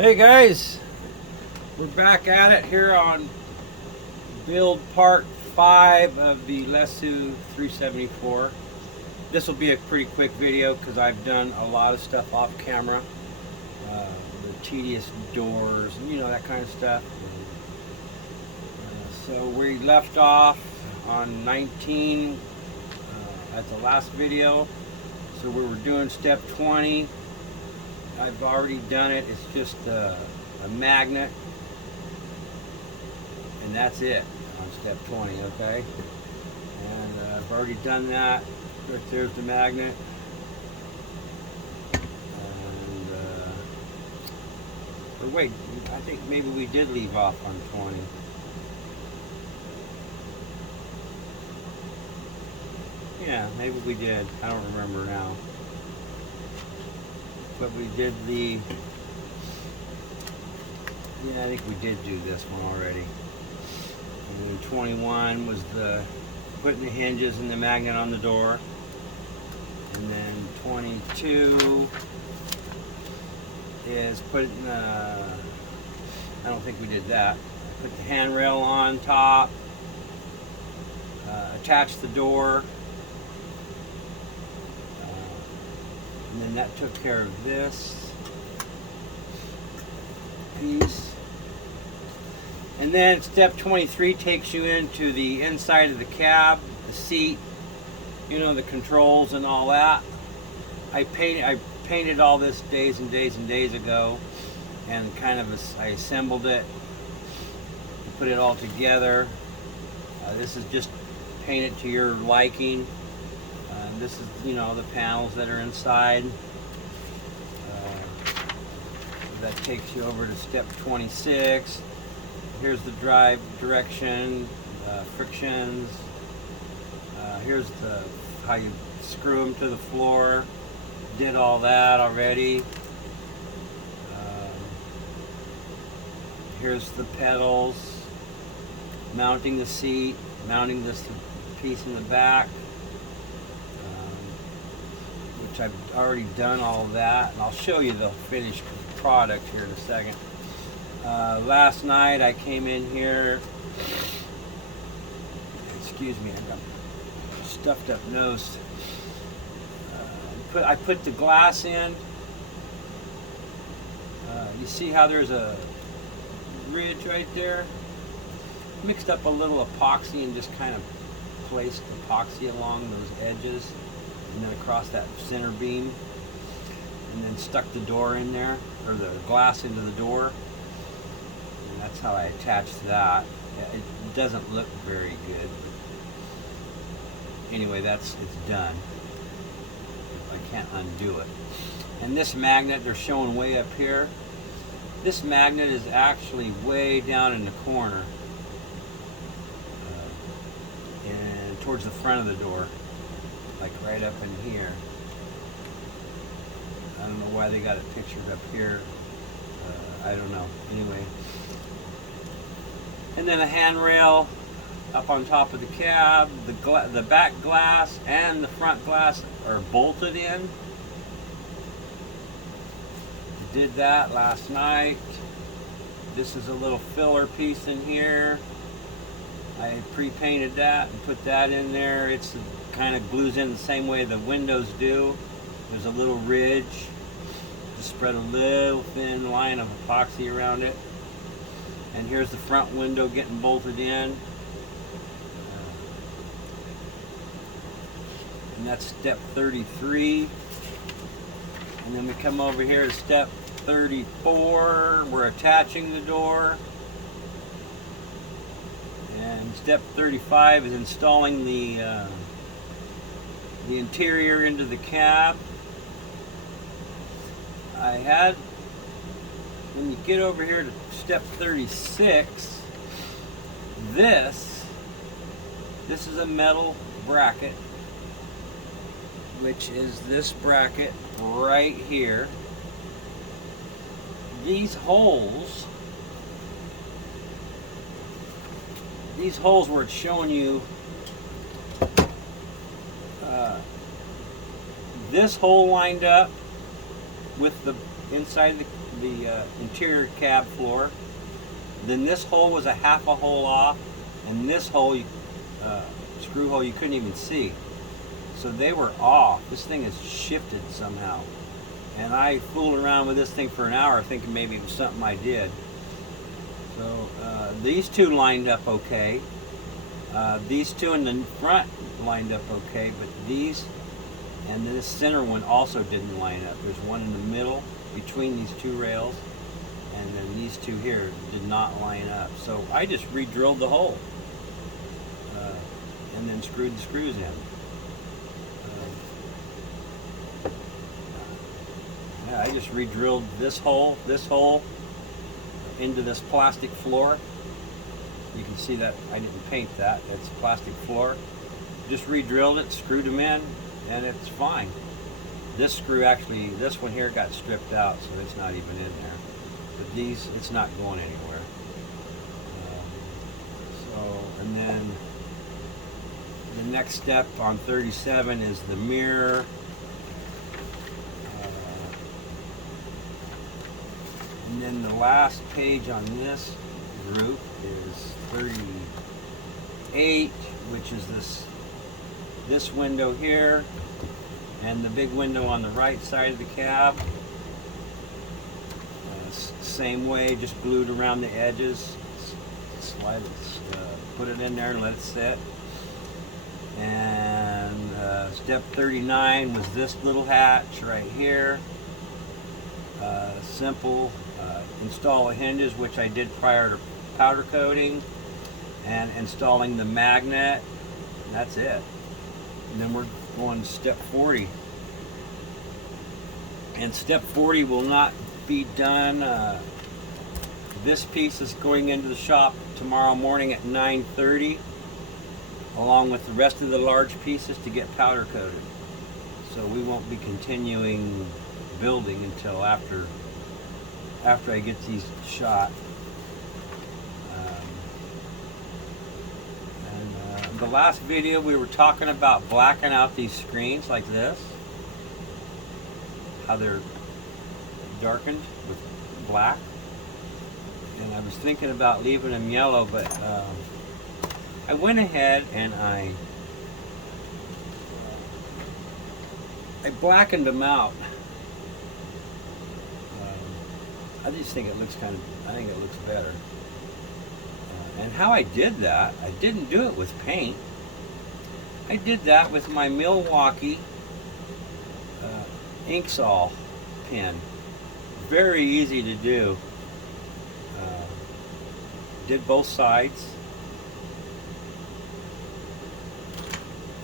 Hey guys, we're back at it here on build part 5 of the lesu 374. This will be a pretty quick video because I've done a lot of stuff off camera. The tedious doors and that kind of stuff. So we left off on 19 at the last video. So we were doing step 20. I've already done it. It's just a magnet, and that's it on step 20. Okay, and I've already done that. Right there's the magnet, and or wait, I think maybe we did leave off on 20. Yeah, maybe we did. I don't remember now. But we did I think we did do this one already. And then 21 was the putting the hinges and the magnet on the door. And then 22 is putting I don't think we did that. Put the handrail on top, attach the door. And then that took care of this piece. And then step 23 takes you into the inside of the cab, the seat, the controls and all that. I painted all this days and days and days ago, and I assembled it, put it all together. This is just painted to your liking. This is, the panels that are inside. That takes you over to step 26. Here's the drive direction, frictions. Here's how you screw them to the floor. Did all that already. Here's the pedals. Mounting the seat. Mounting this piece in the back. I've already done all of that, and I'll show you the finished product here in a second. Last night I came in here, excuse me, I got stuffed up nose. I put the glass in. You see how there's a ridge right there? Mixed up a little epoxy and just kind of placed epoxy along those edges, and then across that center beam, and then stuck the door in there, or the glass into the door, and that's how I attached that. It doesn't look very good, but anyway, it's done. I can't undo it. And this magnet they're showing way up here, this magnet is actually way down in the corner, and towards the front of the door, like right up in here. I don't know why they got it pictured up here. I don't know. Anyway. And then a handrail up on top of the cab. The back glass and the front glass are bolted in. Did that last night. This is a little filler piece in here. I pre-painted that and put that in there. It's kind of glues in the same way the windows do. There's a little ridge. Just spread a little thin line of epoxy around it. And here's the front window getting bolted in. And that's step 33. And then we come over here to step 34. We're attaching the door. And step 35 is installing the interior into the cab. When you get over here to step 36, this is a metal bracket, which is this bracket right here. These holes where it's showing you this hole lined up with the inside the interior cab floor. Then this hole was a half a hole off, and this hole, screw hole, you couldn't even see. So they were off. This thing is shifted somehow. And I fooled around with this thing for an hour thinking maybe it was something I did. So these two lined up okay. These two in the front lined up okay, but these and this center one also didn't line up. There's one in the middle between these two rails, and then these two here did not line up. So I just re-drilled the hole and then screwed the screws in. Yeah, I just re-drilled this hole into this plastic floor. You can see that I didn't paint that. It's plastic floor. Just re-drilled it, screwed them in, and it's fine. This screw actually, this one here got stripped out, so it's not even in there. But these, it's not going anywhere. And then the next step on 37 is the mirror. And then the last page on this group is 38, which is this window here, and the big window on the right side of the cab. Same way, just glued around the edges. Slide it, put it in there and let it sit. And step 39 was this little hatch right here. Simple. Install the hinges, which I did prior to powder coating, and installing the magnet. And that's it. And then we're going to step 40. And step 40 will not be done. This piece is going into the shop tomorrow morning at 9:30, along with the rest of the large pieces to get powder coated. So we won't be continuing building until after I get these shot. The last video we were talking about blacking out these screens like this, how they're darkened with black, and I was thinking about leaving them yellow, but I went ahead and I blackened them out. I just think it looks I think it looks better. And how I did that, I didn't do it with paint. I did that with my Milwaukee Inksol pen. Very easy to do. Did both sides.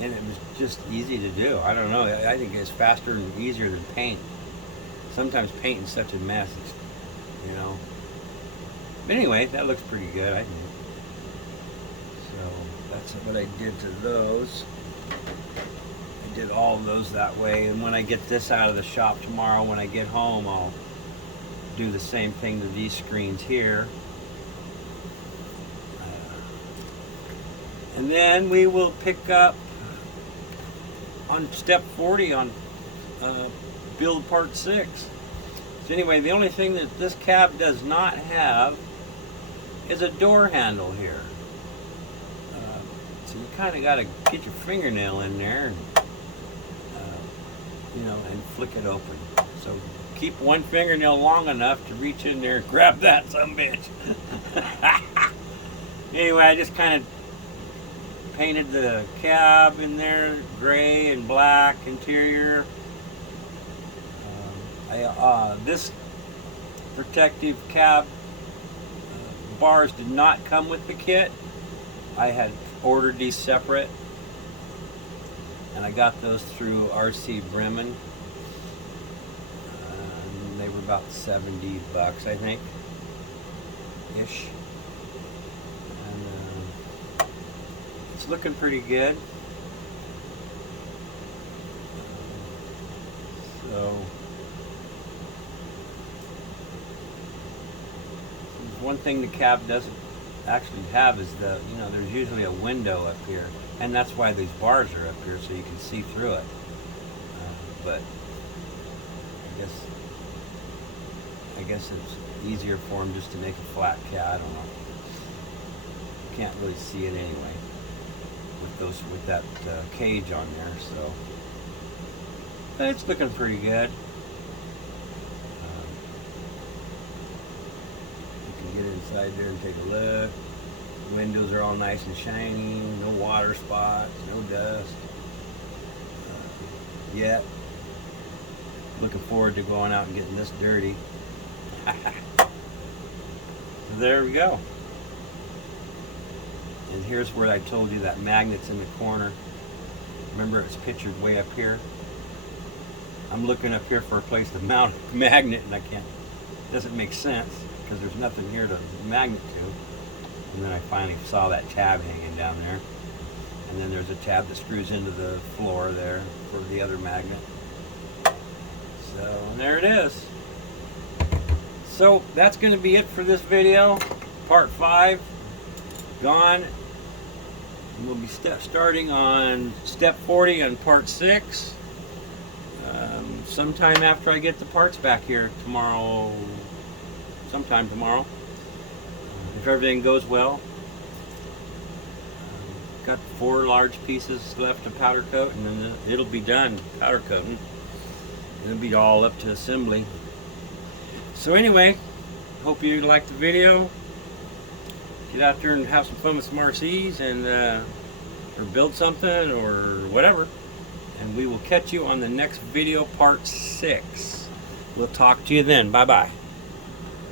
And it was just easy to do. I don't know, I think it's faster and easier than paint. Sometimes paint is such a mess, you know. But anyway, that looks pretty good, I think. So that's what I did to those. I did all of those that way, and when I get this out of the shop tomorrow, when I get home, I'll do the same thing to these screens here. And then we will pick up on step 40 on build part 6. So anyway, the only thing that this cab does not have is a door handle here. So you kind of got to get your fingernail in there and you know, and flick it open. So keep one fingernail long enough to reach in there and grab that sumbitch. Anyway, I just kind of painted the cab in there, gray and black interior. This protective cab bars did not come with the kit. I had ordered these separate, and I got those through RC Bremen. They were about $70, I think, ish. And it's looking pretty good. So one thing the cab doesn't actually have is there's usually a window up here, and that's why these bars are up here, so you can see through it. But I guess I guess it's easier for them just to make a flat cat. I don't know. Can't really see it anyway with that cage on there. So, but it's looking pretty good. You can get inside there and take a look. The windows are all nice and shiny. No water spots. No dust. Yet. Looking forward to going out and getting this dirty. There we go. And here's where I told you that magnet's in the corner. Remember, it's pictured way up here. I'm looking up here for a place to mount a magnet, and I can't. It doesn't make sense because there's nothing here to magnet to. And then I finally saw that tab hanging down there. And then there's a tab that screws into the floor there for the other magnet. So, and there it is. So, that's going to be it for this video. Part 5. Gone. And we'll be starting on step 40 on part 6. Sometime after I get the parts back here tomorrow. Sometime tomorrow. If everything goes well. Got 4 large pieces left to powder coat, and then it'll be done powder coating. It'll be all up to assembly. So anyway, hope you liked the video. Get out there and have some fun with some RCs, and or build something or whatever. And we will catch you on the next video, part 6. We'll talk to you then. Bye bye.